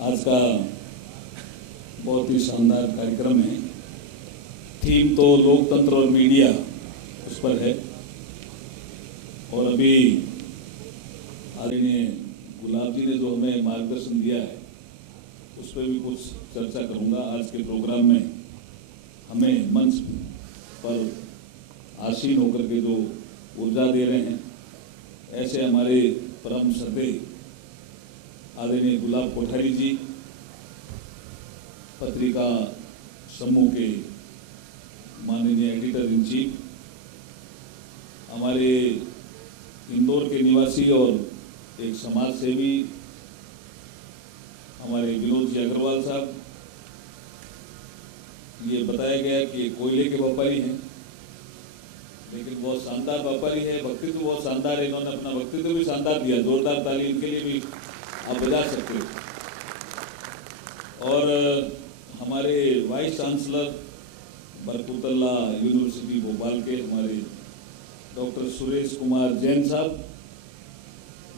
आज का बहुत ही शानदार कार्यक्रम है। थीम तो लोकतंत्र और मीडिया उस पर है और अभी आदरणीय गुलाब जी ने जो हमें मार्गदर्शन दिया है उस पर भी कुछ चर्चा करूंगा। आज के प्रोग्राम में हमें मंच पर आसीन होकर के जो ऊर्जा दे रहे हैं, ऐसे हमारे परम श्रद्धेय आदरणीय गुलाब कोठारी जी, पत्रिका समूह के माननीय एडिटर इन चीफ, हमारे इंदौर के निवासी और एक समाज सेवी हमारे विनोद जी अग्रवाल साहब, ये बताया गया कि कोयले के व्यापारी हैं लेकिन बहुत शानदार व्यापारी है, वक्तव्य बहुत शानदार है। इन्होंने अपना वक्तव्य भी शानदार दिया, जोरदार ताली इनके लिए भी आप बजा सकते हो। और हमारे vice chancellor Barkatullah university Bhopal के हमारे डॉक्टर सुरेश कुमार जैन साहब,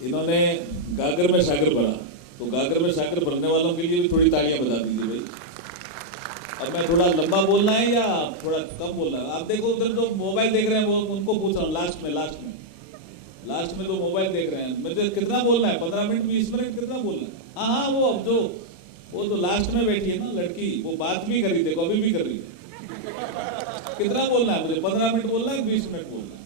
इन्होंने गागर में सागर भरा, तो गागर में सागर भरने वालों के लिए भी थोड़ी तालियां बजा दीजिए भाई। अब मैं थोड़ा लंबा बोलना है या थोड़ा कम बोलना है? आप देखो उधर जो मोबाइल देख रहे हैं वो उनको पूछ रहा हूँ, लास्ट में जो मोबाइल देख रहे हैं, मुझे कितना बोलना है? 15 मिनट 20 मिनट कितना बोलना है? हाँ, वो जो लास्ट में बैठी है ना लड़की, वो बात भी कर रही, देखो अभी भी कर रही है। कितना बोलना है मुझे? 15 मिनट बोलना है, 20 मिनट बोलना है?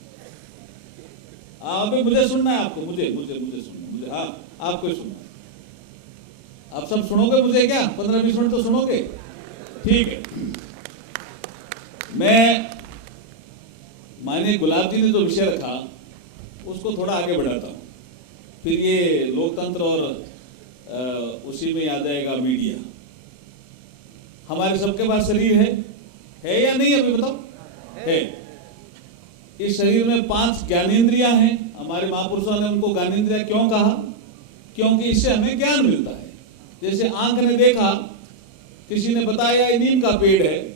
अभी मुझे सुनना है आपको, मुझे सुनना, मुझे, हाँ आपको सुनना है। आप सब सुनोगे मुझे क्या? 15-20 मिनट तो सुनोगे? ठीक है। मैं माननीय गुलाब जी ने जो विषय रखा उसको थोड़ा आगे बढ़ाता हूँ, फिर ये लोकतंत्र और उसी में आ जाएगा मीडिया। हमारे सबके पास शरीर है या नहीं? अभी बताओ, है। इस शरीर में 5 ज्ञानेंद्रियां हैं। हमारे महापुरुषों ने उनको ज्ञानेंद्रियां क्यों कहा? क्योंकि इससे हमें ज्ञान मिलता है। जैसे आंख ने देखा, किसी ने बताया ये नीम का पेड़ है,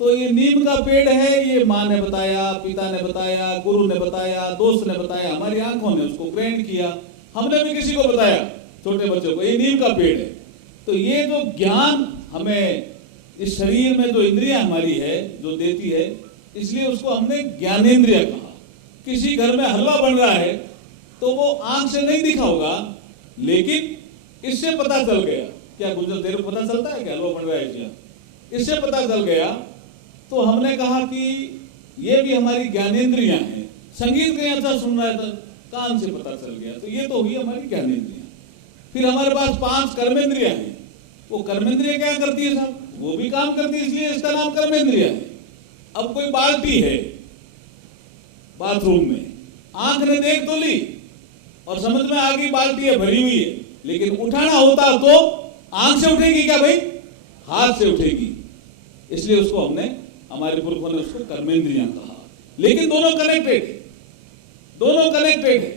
तो ये नीम का पेड़ है, ये माँ ने बताया, पिता ने बताया, गुरु ने बताया, दोस्त ने बताया, हमारी आंखों ने उसको ग्रहण किया, हमने भी किसी को बताया, छोटे बच्चों को, ये नीम का पेड़ है। तो ये जो ज्ञान हमें इस शरीर में जो इंद्रियां हमारी है जो देती है, इसलिए उसको हमने ज्ञानेंद्रिय कहा। किसी घर में हलवा बन रहा है तो वो आंख से नहीं दिखा होगा, लेकिन इससे पता चल गया। क्या गुजर देर पता चलता है क्या हलवा बन रहा है क्या? इससे पता चल गया। तो हमने कहा कि ये भी हमारी ज्ञानेंद्रियां हैं। संगीत कहीं अच्छा सुन रहा है तो कान से पता चल गया, तो ये तो हुई हमारी ज्ञानेंद्रियां। फिर हमारे पास 5 कर्मेंद्रियां हैं। वो कर्मेंद्रियां क्या करती है साहब? वो भी काम करती है, इसलिए इसका नाम कर्मेंद्रियां है। अब कोई बाल्टी है बाथरूम में, आंख ने देख तो ली और समझ में आ गई बाल्टी है, भरी हुई है, लेकिन उठाना होता तो आंख से उठेगी क्या भाई? हाथ से उठेगी। इसलिए उसको हमने, हमारे पुरखों ने उसको कर्मेंद्रियां कहा। लेकिन दोनों कनेक्टेड है।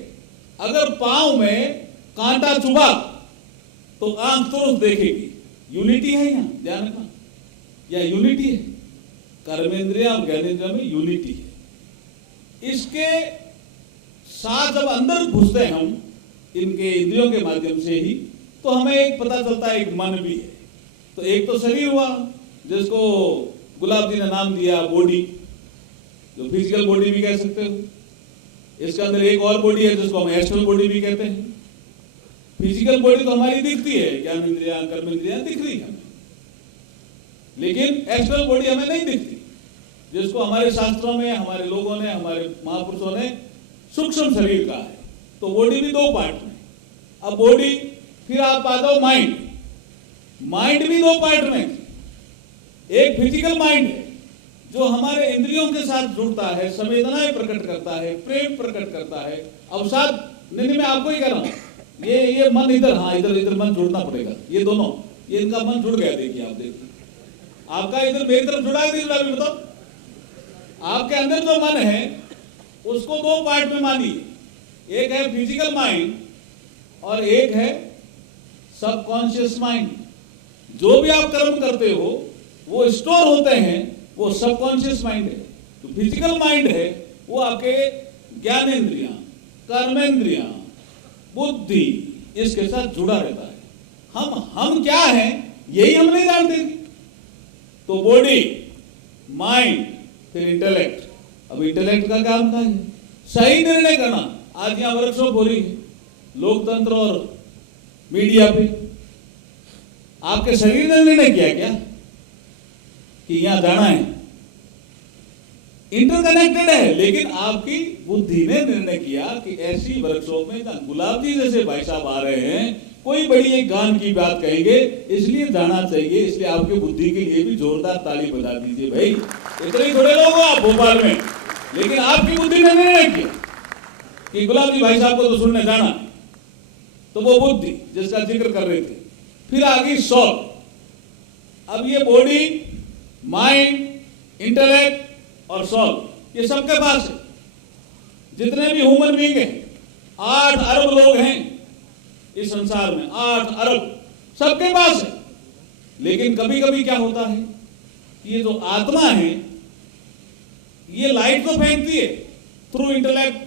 अगर पांव में कांटा चुभा तो आंख तुरंत देखेगी। यूनिटी है यहाँ, ध्यान रखना, या यूनिटी है। कर्मेंद्रिया और ज्ञानेंद्रिया में यूनिटी है। इसके साथ जब अंदर घुसते हैं हम इनके इंद्रियों के माध्यम से ही, तो हमें एक पता चलता है, एक मन भी है। तो एक तो शरीर हुआ जिसको गुलाब जी ने नाम दिया बॉडी, जो फिजिकल बॉडी भी कह सकते हो। इसके अंदर एक और बॉडी है जिसको हम एस्ट्रल बॉडी भी कहते हैं। फिजिकल बॉडी तो हमारी दिखती है, ज्ञान इंद्रियां कर्मेंद्रियां दिख रही है, लेकिन एस्ट्रल बॉडी हमें नहीं दिखती, जिसको हमारे शास्त्रों में, हमारे लोगों ने, हमारे महापुरुषों ने सूक्ष्म शरीर कहा है। तो बॉडी भी 2 पार्ट में। अब बॉडी, फिर आप आ जाओ माइंड भी 2 पार्ट में। एक फिजिकल माइंड है जो हमारे इंद्रियों के साथ जुड़ता है, संवेदनाएं प्रकट करता है, प्रेम प्रकट करता है, अवसाद। नहीं, मैं आपको ही कह रहा हूं, ये मन इधर, हाँ इधर मन जुड़ना पड़ेगा। ये दोनों, ये इनका मन जुड़ गया। देखिए, आप देखिए, आपका इधर मेरी तरफ जुड़ा है। अभी बताओ, आपके अंदर जो मन है उसको 2 पार्ट में मानिए। एक है फिजिकल माइंड और एक है सबकॉन्शियस माइंड। जो भी आप कर्म करते हो वो स्टोर होते हैं, वो सबकॉन्शियस माइंड है। तो फिजिकल माइंड है वो आपके ज्ञानेंद्रियां, कर्मेंद्रियां, बुद्धि, इसके साथ जुड़ा रहता है। हम क्या हैं यही हम नहीं जानते थे। तो बॉडी, माइंड, फिर इंटेलेक्ट। अब इंटेलेक्ट का काम क्या है? सही निर्णय करना। आज यहाँ वर्कशॉप हो रही है लोकतंत्र और मीडिया पे। आपके शरीर ने निर्णय किया क्या कि यहां जाना है? इंटरकनेक्टेड है, लेकिन आपकी बुद्धि ने निर्णय किया कि ऐसी वर्कशॉप में जहां गुलाब जी जैसे भाई साहब आ रहे हैं, कोई बड़ी एक गान की बात कहेंगे, इसलिए जाना चाहिए। इसलिए आपकी बुद्धि के लिए भी जोरदार ताली बजा दीजिए भाई। इतने थोड़े लोग हो आप भोपाल में, लेकिन आपकी बुद्धि ने निर्णय किया कि गुलाब जी भाई साहब को तो सुनने जाना। तो वो बुद्धि जिसका जिक्र कर रहे थे। फिर आ गई सॉल। अब ये बॉडी, माइंड, इंटेलेक्ट और सॉल, ये सबके पास है। जितने भी ह्यूमन बीइंग हैं, 8 अरब लोग हैं इस संसार में, 8 अरब, सबके पास है। लेकिन कभी कभी क्या होता है, ये जो आत्मा है ये लाइट तो फेंकती है थ्रू इंटेलेक्ट,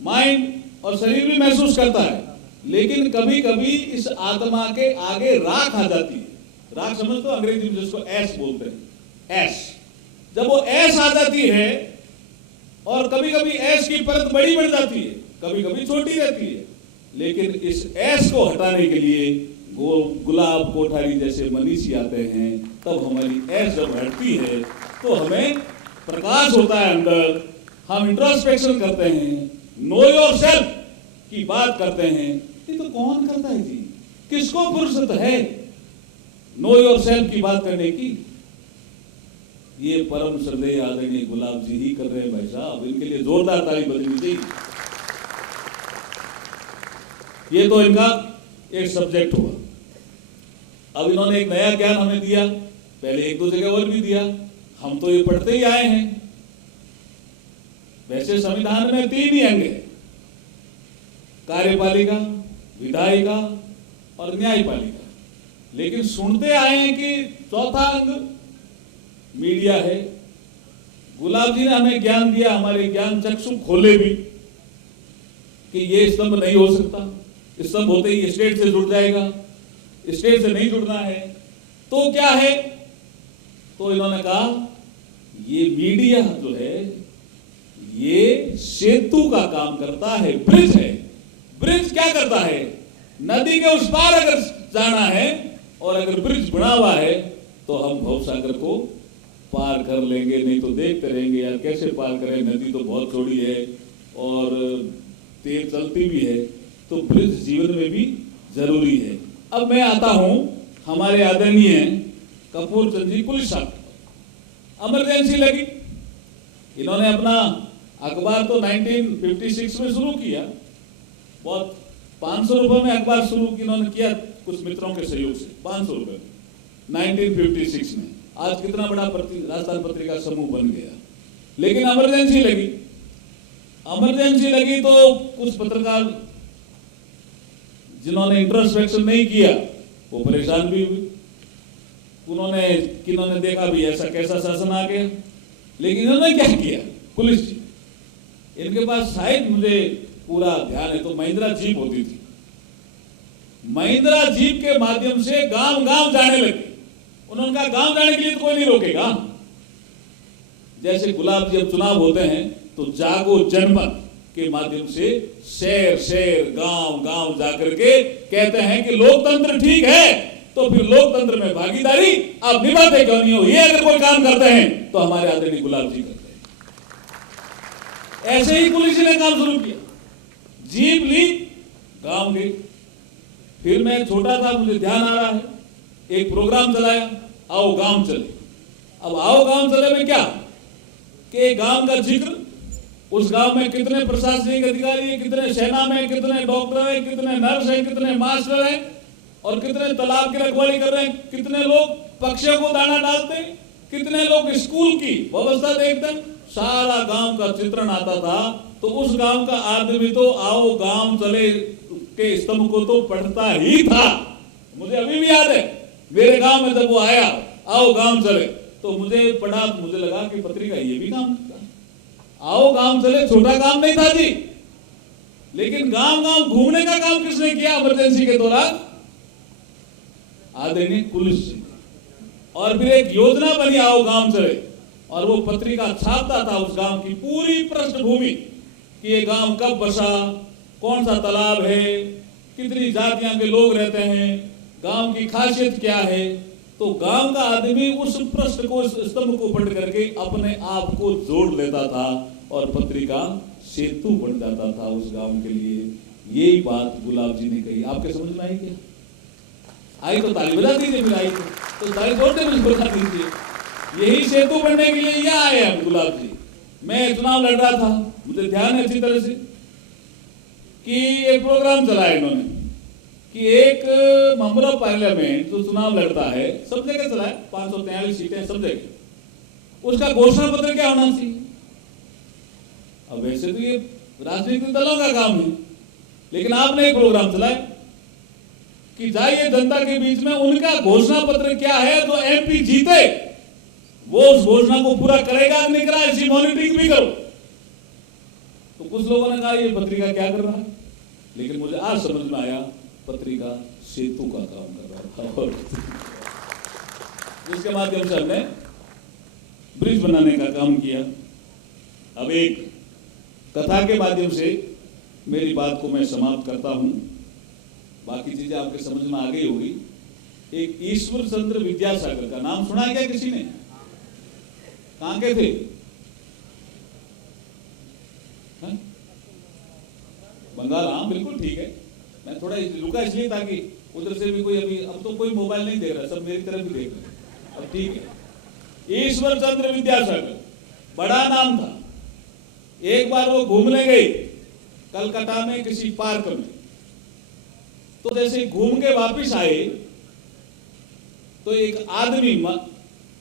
माइंड और शरीर भी महसूस करता है, लेकिन कभी कभी इस आत्मा के आगे राख आ जाती है। राख समझ तो अंग्रेजी में जिसको ऐश बोलते हैं, ऐश। जब वो ऐश आ जाती है, और कभी कभी ऐश की परत बड़ी बढ़ जाती है, कभी कभी छोटी रहती है, लेकिन इस ऐश को हटाने के लिए वो गुलाब कोठारी जैसे मनीषी आते हैं। तब हमारी ऐश जब हटती है तो हमें प्रकाश होता है अंदर, हम इंट्रोस्पेक्शन करते हैं, नो योर सेल्फ की बात करते हैं। ये तो कौन करता है जी? किसको फुर्सत है नो योर सेल्फ की बात करने की? ये परम श्रद्धेय आदरणीय गुलाब जी ही कर रहे हैं भाई साहब। इनके लिए जोरदार ताली बजनी चाहिए। ये तो इनका एक सब्जेक्ट हुआ। अब इन्होंने एक नया ज्ञान हमें दिया, पहले 1-2 जगह और भी दिया। हम तो ये पढ़ते ही आए हैं। वैसे संविधान में 3 ही अंग है, कार्यपालिका, विधायिका और न्यायपालिका, लेकिन सुनते आए हैं कि चौथा अंग मीडिया है। गुलाब जी ने हमें ज्ञान दिया, हमारे ज्ञान चक्षु खोले भी कि ये स्तंभ नहीं हो सकता, स्तंभ होते ही स्टेट से जुड़ जाएगा, स्टेट से नहीं जुड़ना है। तो क्या है? तो इन्होंने कहा ये मीडिया जो है ये सेतु का काम करता है, ब्रिज है। ब्रिज क्या करता है? नदी के उस पार अगर जाना है और अगर ब्रिज बना हुआ है तो हम भवसागर को पार कर लेंगे, नहीं तो देखते रहेंगे यार कैसे पार करें, नदी तो बहुत चौड़ी है और तेज चलती भी है। तो ब्रिज जीवन में भी जरूरी है। अब मैं आता हूं हमारे आदरणीय कपूर चंद जी पुलिस साहब। इमरजेंसी लगी, इन्होंने अपना अखबार तो 1956 में शुरू किया, बहुत 500 रुपए में अखबार शुरू की इन्होंने किया, कुछ मित्रों के सहयोग से 500 रुपए 1956 में। आज कितना बड़ा राजस्थान पत्रिका समूह बन गया। लेकिन इमरजेंसी लगी तो कुछ पत्रकार जिन्होंने इंट्रोस्पेक्शन नहीं किया वो परेशान भी हुए। किन्होंने देखा भी ऐसा कैसा शासन आ गया। लेकिन इन्होंने क्या किया? पुलिस जी, इनके पास शायद मुझे पूरा ध्यान है तो महिंद्रा जीप होती थी। महिंद्रा जीप के माध्यम से गांव गांव जाने लगे। उन्होंने कहा गांव जाने के लिए तो कोई नहीं रोकेगा। जैसे गुलाब जी अब चुनाव होते हैं तो जागो जनमत के माध्यम से शहर गांव गांव जाकर के कहते हैं कि लोकतंत्र ठीक है, तो फिर लोकतंत्र में भागीदारी आप निभाते क्यों नहीं हो? ये अगर कोई काम करते हैं तो हमारे आदरणीय गुलाब जी करते हैं। ऐसे ही पुलिस ने काम शुरू किया, जीप ली, गांव गई। फिर मैं छोटा था, मुझे ध्यान आ रहा है, एक प्रोग्राम चलाया, आओ गांव चले। अब आओ गांव चले में क्या कि गांव का जिक्र, उस गांव में कितने प्रशासनिक अधिकारी हैं, कितने सेना में, कितने डॉक्टर हैं, कितने नर्स हैं, कितने मास्टर हैं और कितने तालाब की रखवाली कर रहे हैं, कितने लोग पक्षियों को दाना डालते हैं, कितने लोग स्कूल की व्यवस्था देखते हैं। सारा गांव का चित्रण आता था। तो उस गांव का आदमी तो आओ गांव चले के स्तंभ को तो पढ़ता ही था। मुझे अभी भी याद है, मेरे गांव में जब वो आया आओ गांव चले तो मुझे पढ़ा, तो मुझे लगा कि पत्रिका ये भी काम करता है। आओ गांव चले छोटा काम नहीं था जी। लेकिन गांव गांव घूमने का काम किसने किया इमरजेंसी के दौरान? आदरणीय कुलूस सिंह, और फिर एक योजना बनी आओ गांव चले, और वो पत्रिका छापता था उस गांव की पूरी पृष्ठभूमि कि ये गांव कब बसा, कौन सा तालाब है, कितनी जातियां के लोग रहते हैं, गांव की खासियत क्या है। तो गांव का आदमी उस पृष्ठ को, उस स्तंभ को पढ़ करके अपने आप को जोड़ लेता था और पत्रिका सेतु बन जाता था उस गांव के लिए। यही बात गुलाब जी ने कही। आपके समझ में आई क्या? आई तो ताली बजा दीजिए, फिर आई तो ताली जोड़ते हुए बजा दीजिए। यही सेतु बनने के लिए यहाँ आए हम गुलाब जी। मैं चुनाव लड़ रहा था, मुझे ध्यान है अच्छी तरह से कि एक प्रोग्राम चलाया इन्होंने कि एक मेंबर ऑफ पार्लियामेंट जो चुनाव लड़ता है, सब जगह चला है, 543 सीटें सब जगह, उसका घोषणा पत्र क्या होना चाहिए। अब वैसे तो ये राजनीतिक दलों का काम है, लेकिन आपने एक प्रोग्राम चलाया कि जाइए जनता के बीच में, उनका घोषणा पत्र क्या है, जो एमपी जीते वो उस घोषणा को पूरा करेगा नहीं करा, ऐसी मॉनिटरिंग भी करो। तो कुछ लोगों ने कहा ये पत्रिका क्या कर रहा है, लेकिन मुझे आज समझ में आया पत्रिका सेतु का काम कर रहा था, और जिसके माध्यम से हमने ब्रिज बनाने का काम किया। अब एक कथा के माध्यम से मेरी बात को मैं समाप्त करता हूं, बाकी चीजें आपके समझ में आ गई होगी। एक ईश्वर चंद्र विद्यासागर का नाम सुना क्या किसी ने? कहां के थे? बंगाल, हाँ बिल्कुल ठीक है। मैं थोड़ा रुका इसलिए ताकि उधर से भी कोई, अभी अब तो कोई मोबाइल नहीं देख रहा, सब मेरी तरफ भी देख रहे हैं। अब ठीक है, ईश्वर चंद्र विद्यासागर बड़ा नाम था। एक बार वो घूमने गए कलकत्ता में किसी पार्क में, तो जैसे घूम के वापिस आए तो एक आदमी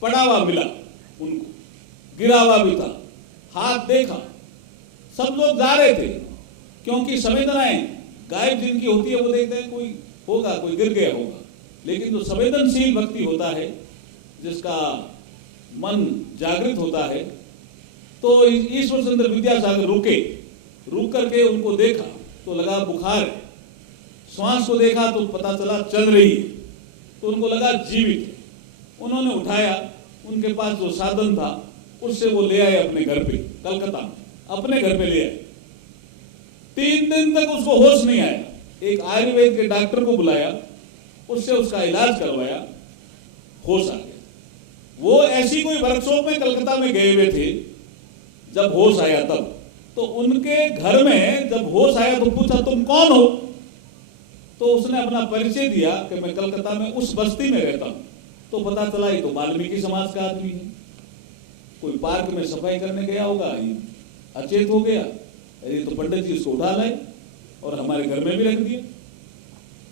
पड़ा हुआ मिला उनको, गिरा हुआ भी था, हाथ देखा, सब लोग जा रहे थे क्योंकि संवेदनाएं गायब जिनकी होती है वो देखते हैं कोई होगा, कोई गिर गया होगा। लेकिन जो संवेदनशील व्यक्ति होता है, जिसका मन जागृत होता है, तो ईश्वर चंद्र विद्यासागर रुके, रुक करके उनको देखा तो लगा बुखार है, श्वास को देखा तो पता चला चल रही है, तो उनको लगा जीवित है। उन्होंने उठाया, उनके पास जो साधन था उससे वो ले आए अपने घर पे, कलकत्ता में अपने घर पे ले आए। 3 दिन तक उसको होश नहीं आया। एक आयुर्वेद के डॉक्टर को बुलाया, उससे उसका इलाज करवाया, होश आ गया। वो ऐसी कोई वर्कशॉप में कलकत्ता में गए हुए थे, जब होश आया तब तो उनके घर में जब होश आया तो पूछा तुम कौन हो, तो उसने अपना परिचय दिया कि मैं कलकत्ता में उस बस्ती में रहता हूं। तो पता चला ये तो वाल्मीकि समाज का आदमी है, कोई पार्क में सफाई करने गया होगा, ये अचेत हो गया, ये तो पंडित जी उसको उठा लाए और हमारे घर में भी रख दिया,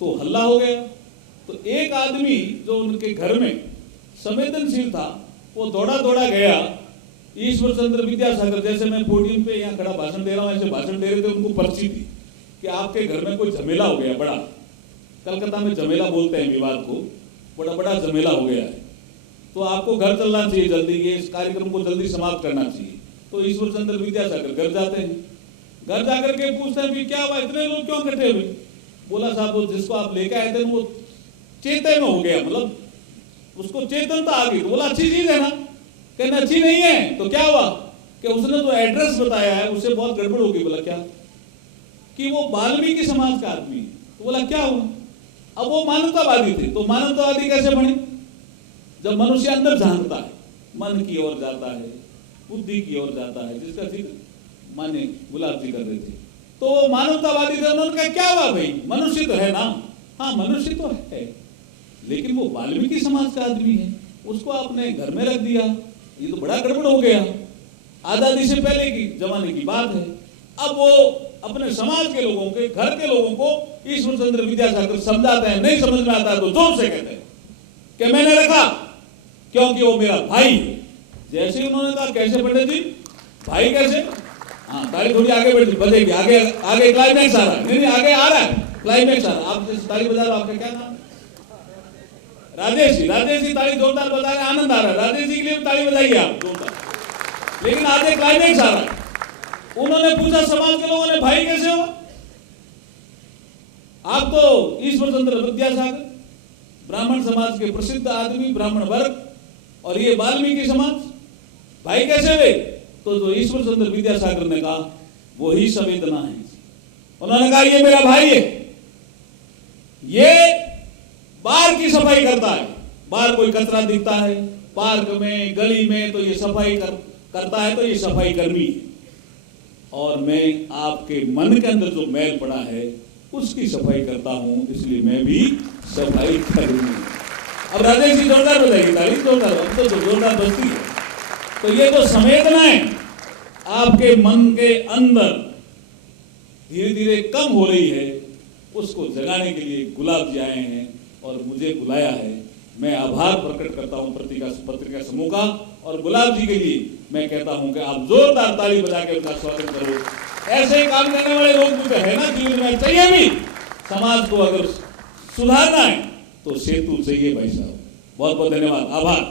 तो हल्ला हो गया। तो एक आदमी जो उनके घर में संवेदनशील था, वो दौड़ा दौड़ा गया। ईश्वर चंद्र विद्यासागर, जैसे मैं पोडियम पे यहाँ खड़ा भाषण दे रहा हूँ, ऐसे भाषण दे रहे थे, उनको पर्ची दी कि आपके घर में कोई झमेला हो गया बड़ा, कलकत्ता में झमेला बोलते हैं विवाद को, बड़ा बड़ा झमेला हो गया है, तो आपको घर चलना चाहिए जल्दी, ये इस कार्यक्रम को जल्दी समाप्त करना चाहिए। तो ईश्वर चंद्र विद्यासागर घर जाते हैं, घर जाकर के पूछते हैं कि क्या हुआ, इतने लोग क्यों इकट्ठे हुए? बोला साहब वो जिसको आप लेकर आए थे वो चेतन में हो गया, मतलब उसको चेतनता आ गई। तो बोला अच्छी चीज है ना? कहना अच्छी नहीं है तो क्या हुआ कि उसने जो एड्रेस बताया है उससे बहुत गड़बड़ हो गई। बोला क्या? कि वो वाल्मीकि समाज का आदमी है। तो बोला क्या हुआ? अब वो मानवतावादी थे, तो मानवतावादी कैसे बने? जब मनुष्य अंदर झांकता है, मन की ओर जाता है, बुद्धि की ओर जाता है, जिसका जिक्र माने गुलाब जी कर रहे थे, तो वो मानवतावादी थे। उन्होंने कहा क्या हुआ भाई, मनुष्य तो है ना? हाँ मनुष्य तो है, लेकिन वो वाल्मीकि समाज का आदमी है, उसको आपने घर में रख दिया, ये तो बड़ा गड़बड़ हो गया। आजादी से पहले की जमाने की बात है। अब वो अपने समाज के लोगों के, घर के लोगों को ईश्वर चंद्र विद्यासागर समझाते हैं, नहीं समझ में आता है तो जोर से कहते हैं कि मैंने रखा क्योंकि वो मेरा भाई है। जैसे ही उन्होंने कहा कैसे पंडित जी, भाई कैसे? हाँ ताली थोड़ी आगे बढ़ेगी, आगे आगे क्लाइमैक्स आ रहा है। नहीं आगे आ रहा है, क्लाइमैक्स आ रहा है। आप जैसे ताली बजा रहे हो, आपका क्या नाम? राजेश जी। राजेश जी ताली जोरदार बजा रहे, आनंद आ रहा है। राजेश जी के लिए ताली बजाइए आप जोरदार। लेकिन आगे क्लाइमैक्स आ रहा है। उन्होंने पूछा समाज के लोगों ने भाई कैसे हो? आप तो ईश्वर चंद्र विद्यासागर, ब्राह्मण समाज के प्रसिद्ध आदमी, ब्राह्मण वर्ग, और ये वाल्मीकि समाज भाई कैसे हुए? तो जो ईश्वर चंद्र विद्यासागर ने कहा वही संवेदना है। उन्होंने कहा ये मेरा भाई है, ये बार की सफाई करता है, बार कोई कचरा दिखता है पार्क में, गली में, तो ये सफाई करता है, तो ये सफाई कर्मी है। और मैं आपके मन के अंदर जो मैल पड़ा है उसकी सफाई करता हूं, इसलिए मैं भी सफाई करूंगी। अब राजेश जी जोरदार बजाएगी ताली, जोरदार, अब तो जोरदार बजती है। तो ये जो संवेदनाएं आपके मन के अंदर धीरे धीरे कम हो रही है, उसको जगाने के लिए गुलाब जी आए हैं और मुझे बुलाया है। मैं आभार प्रकट करता हूं पत्रिका समूह का, और गुलाब जी के लिए मैं कहता हूं कि आप जोरदार ताली बजा के उनका स्वागत करो। ऐसे ही काम करने वाले लोग मुझे है ना जीवन में, चाहिए भी। समाज को अगर सुधारना है तो सेतु चाहिए भाई साहब। बहुत बहुत धन्यवाद, आभार।